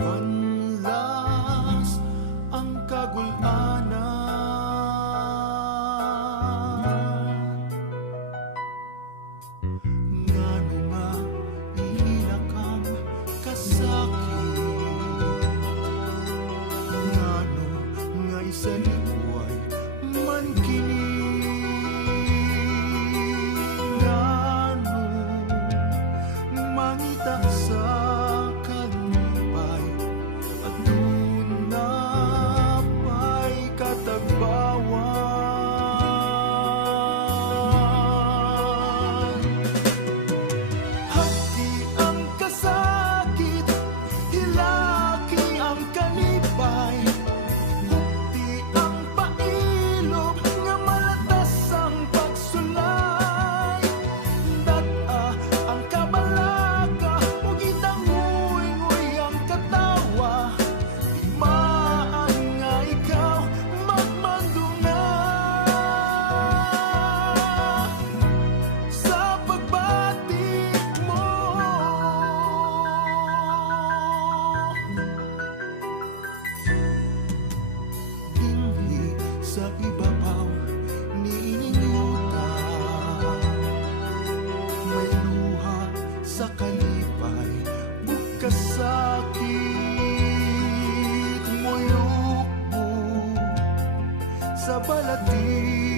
Panlas ang kagulanan, ngano nga ihilakam kasakit, ngano nga isalikuay man kini, ngano mangita sa kalipay at tunapay katagbawan. Hati ang kasakit, hilaki ang kalipay, hukti ang pailog nga malatas ang pagsulay, data ang kabalaka ug itanguy-nguy ang katawa, timaan nga ikaw magmandunga sa pagbatik mo. Dinhi sa ibabaw ni ininguta, may luha sa kalipay ug kasakit, nguyukbo sa balati.